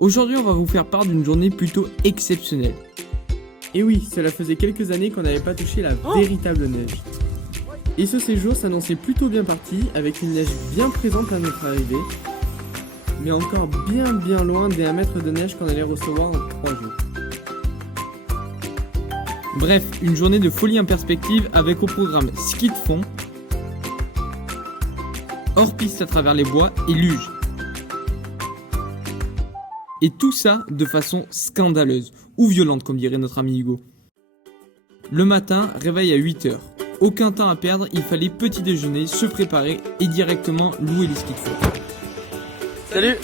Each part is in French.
Aujourd'hui, on va vous faire part d'une journée plutôt exceptionnelle. Et oui, cela faisait quelques années qu'on n'avait pas touché la véritable neige. Et ce séjour s'annonçait plutôt bien parti, avec une neige bien présente à notre arrivée, mais encore bien loin des 1 mètre de neige qu'on allait recevoir en 3 jours. Bref, une journée de folie en perspective avec au programme ski de fond, hors piste à travers les bois et luge. Et tout ça de façon scandaleuse, ou violente comme dirait notre ami Hugo. Le matin, réveil à 8h. Aucun temps à perdre, il fallait petit déjeuner, se préparer et directement louer les skis de fond. Salut!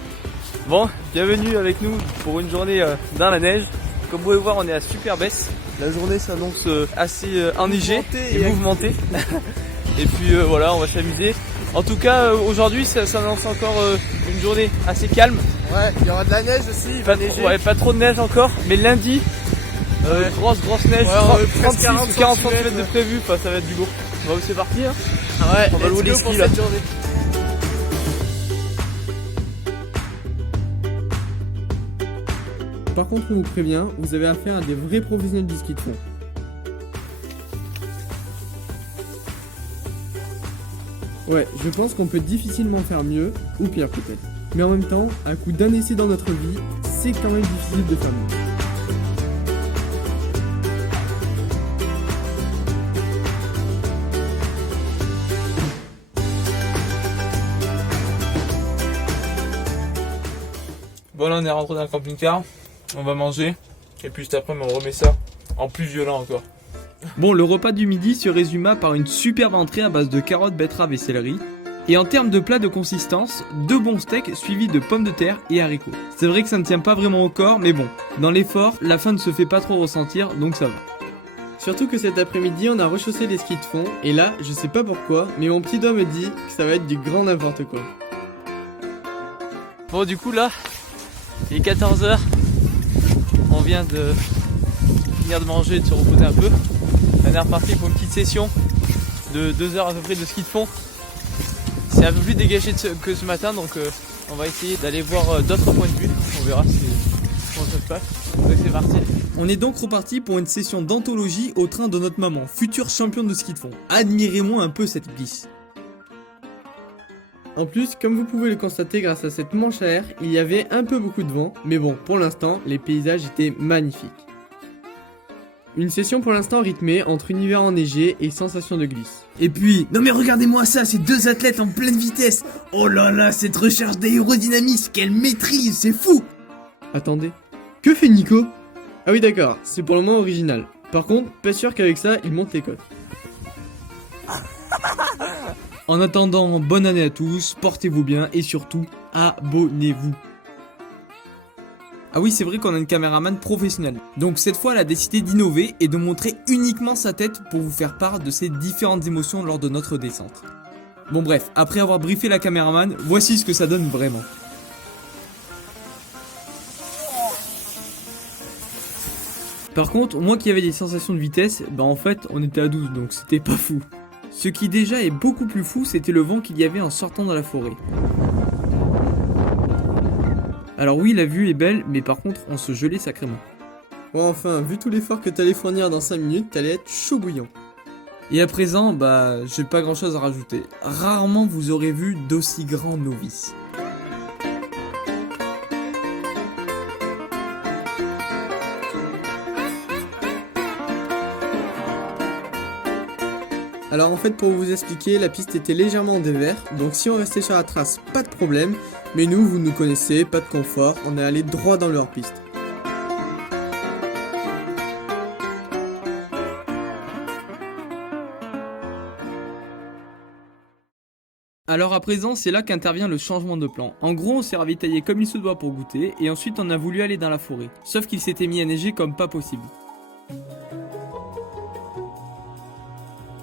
Bon, bienvenue avec nous pour une journée dans la neige. Comme vous pouvez voir, on est à Superbès. La journée s'annonce assez enneigée et mouvementée. Et puis voilà, on va s'amuser. En tout cas, aujourd'hui, ça s'annonce encore une journée assez calme. Ouais, il y aura de la neige aussi, il va neiger. Ouais, pas trop de neige encore, mais lundi, grosse neige, 36 ou 40 cm de prévu, enfin, ça va être du lourd. Bon, c'est parti, hein. Ouais, on va louer les pour skis là. cette journée. Par contre, on vous prévient, vous avez affaire à des vrais professionnels du ski de fond. Ouais, je pense qu'on peut difficilement faire mieux, ou pire peut-être. Mais en même temps, à coup d'un essai dans notre vie, c'est quand même difficile de faire mieux. Bon, là, on est rentré dans le camping-car, on va manger, et puis juste après, on remet ça en plus violent encore. Bon, le repas du midi se résuma par une superbe entrée à base de carottes, betteraves et céleri. Et en termes de plat de consistance, 2 bons steaks suivis de pommes de terre et haricots. C'est vrai que ça ne tient pas vraiment au corps, mais bon, dans l'effort, la faim ne se fait pas trop ressentir, donc ça va. Surtout que cet après-midi, on a rechaussé les skis de fond, et là, je sais pas pourquoi, mais mon petit doigt me dit que ça va être du grand n'importe quoi. Bon, du coup, là, il est 14h, on vient de finir de manger et de se reposer un peu. On est reparti pour une petite session de 2 heures à peu près de ski de fond. C'est un peu plus dégagé que ce matin, donc on va essayer d'aller voir d'autres points de vue. On verra comment ça se passe. Donc c'est parti. On est donc reparti pour une session d'anthologie au train de notre maman, future championne de ski de fond. Admirez-moi un peu cette glisse. En plus, comme vous pouvez le constater grâce à cette manche à air, il y avait un peu beaucoup de vent, mais bon, pour l'instant, les paysages étaient magnifiques. Une session pour l'instant rythmée entre univers enneigé et sensation de glisse. Et puis, non mais regardez-moi ça, ces 2 athlètes en pleine vitesse. Oh là là, cette recherche d'aérodynamisme, quelle maîtrise, c'est fou. Attendez, que fait Nico? Ah oui d'accord, c'est pour le moins original. Par contre, pas sûr qu'avec ça, il monte les côtes. En attendant, bonne année à tous, portez-vous bien et surtout, abonnez-vous. Ah oui, c'est vrai qu'on a une caméraman professionnelle. Donc cette fois, elle a décidé d'innover et de montrer uniquement sa tête pour vous faire part de ses différentes émotions lors de notre descente. Bon bref, après avoir briefé la caméraman, voici ce que ça donne vraiment. Par contre, moi qui avais des sensations de vitesse, bah en fait, on était à 12, donc c'était pas fou. Ce qui déjà est beaucoup plus fou, c'était le vent qu'il y avait en sortant dans la forêt. Alors oui, la vue est belle, mais par contre, on se gelait sacrément. Bon enfin, vu tout l'effort que t'allais fournir dans 5 minutes, t'allais être chaud bouillant. Et à présent, bah, j'ai pas grand chose à rajouter. Rarement vous aurez vu d'aussi grands novices. Alors en fait, pour vous expliquer, la piste était légèrement en dévers, donc si on restait sur la trace, pas de problème. Mais nous, vous nous connaissez, pas de confort, on est allé droit dans leur piste. Alors à présent, c'est là qu'intervient le changement de plan. En gros, on s'est ravitaillé comme il se doit pour goûter, et ensuite on a voulu aller dans la forêt. Sauf qu'il s'était mis à neiger comme pas possible.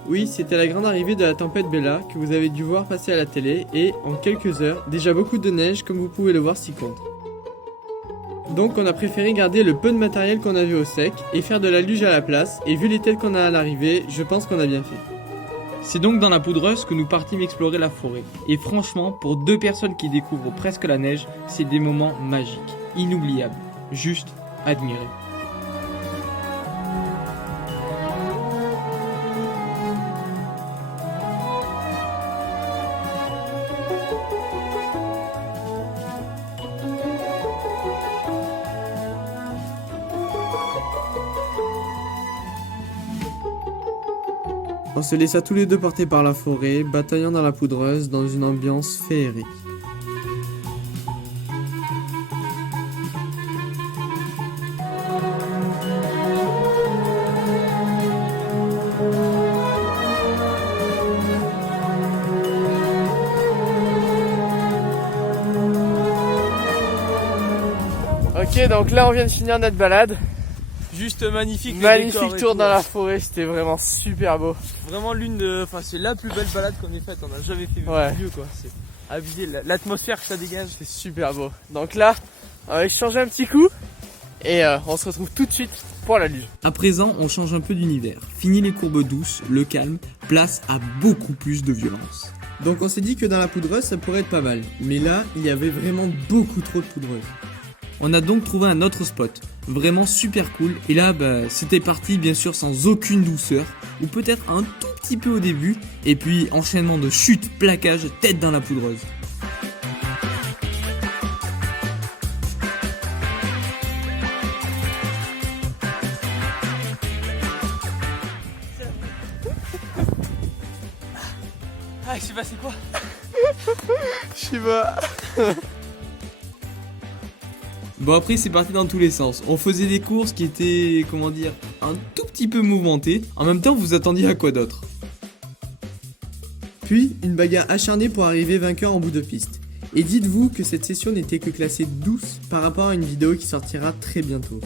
Oui, c'était la grande arrivée de la tempête Bella que vous avez dû voir passer à la télé et, en quelques heures, déjà beaucoup de neige comme vous pouvez le voir s'y compte. Donc on a préféré garder le peu de matériel qu'on avait au sec et faire de la luge à la place, et vu les têtes qu'on a à l'arrivée, je pense qu'on a bien fait. C'est donc dans la poudreuse que nous partîmes explorer la forêt. Et franchement, pour 2 personnes qui découvrent presque la neige, c'est des moments magiques, inoubliables, juste admirés. On se laissa tous les deux porter par la forêt, bataillant dans la poudreuse dans une ambiance féerique. Ok, donc là on vient de finir notre balade. Juste magnifique. Magnifique tour dans la forêt, c'était vraiment super beau. Vraiment enfin c'est la plus belle balade qu'on ait faite, on n'a jamais fait mieux quoi. C'est abusé, l'atmosphère que ça dégage, c'est super beau. Donc là, on va échanger un petit coup et on se retrouve tout de suite pour la luge. À présent, on change un peu d'univers. Fini les courbes douces, le calme, place à beaucoup plus de violence. Donc on s'est dit que dans la poudreuse ça pourrait être pas mal, mais là il y avait vraiment beaucoup trop de poudreuse. On a donc trouvé un autre spot, vraiment super cool, et là c'était parti bien sûr sans aucune douceur, ou peut-être un tout petit peu au début, et puis enchaînement de chute, plaquage, tête dans la poudreuse. Ah, il s'est passé quoi? Je sais pas. Bon après c'est parti dans tous les sens, on faisait des courses qui étaient, comment dire, un tout petit peu mouvementées, en même temps vous attendiez à quoi d'autre? Puis une bagarre acharnée pour arriver vainqueur en bout de piste. Et dites-vous que cette session n'était que classée douce par rapport à une vidéo qui sortira très bientôt.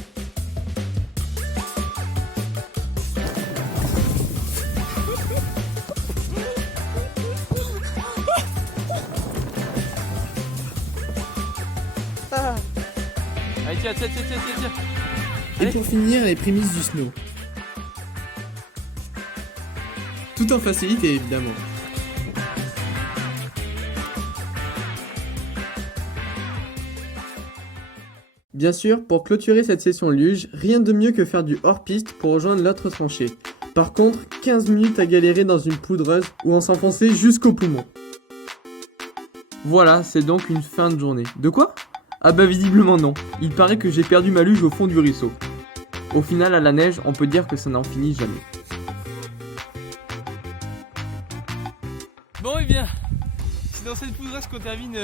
Allez tiens. Et pour finir, les prémices du snow. Tout en facilité évidemment. Bien sûr, pour clôturer cette session luge, rien de mieux que faire du hors-piste pour rejoindre l'autre tranchée. Par contre, 15 minutes à galérer dans une poudreuse ou en s'enfoncer jusqu'au poumon. Voilà, c'est donc une fin de journée. De quoi? Ah bah visiblement non, il paraît que j'ai perdu ma luge au fond du ruisseau. Au final à la neige, on peut dire que ça n'en finit jamais. Bon et bien, c'est dans cette poudreuse qu'on termine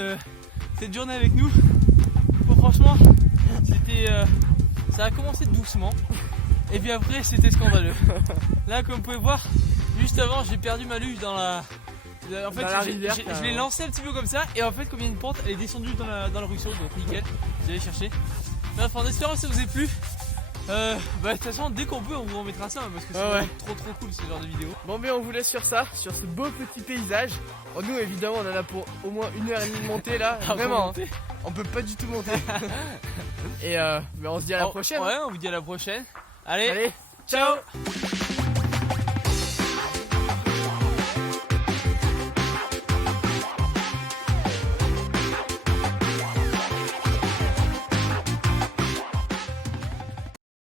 cette journée avec nous. Bon, franchement, ça a commencé doucement et puis après c'était scandaleux. Là comme vous pouvez voir, juste avant j'ai perdu ma luge dans la... En fait, je l'ai lancé un petit peu comme ça, et en fait, comme il y a une pente, elle est descendue dans le ruisseau, donc nickel. J'allais chercher. Mais enfin, en espérant que ça vous ait plu. De toute façon, dès qu'on peut, on vous remettra ça, parce que c'est trop cool ce genre de vidéo. Bon, mais on vous laisse sur ça, sur ce beau petit paysage. Bon, nous, évidemment, on en a pour au moins 1h30 de montée là. Vraiment, hein. On peut pas du tout monter. Et mais on se dit à la prochaine. Ouais, on vous dit à la prochaine. Allez. Ciao.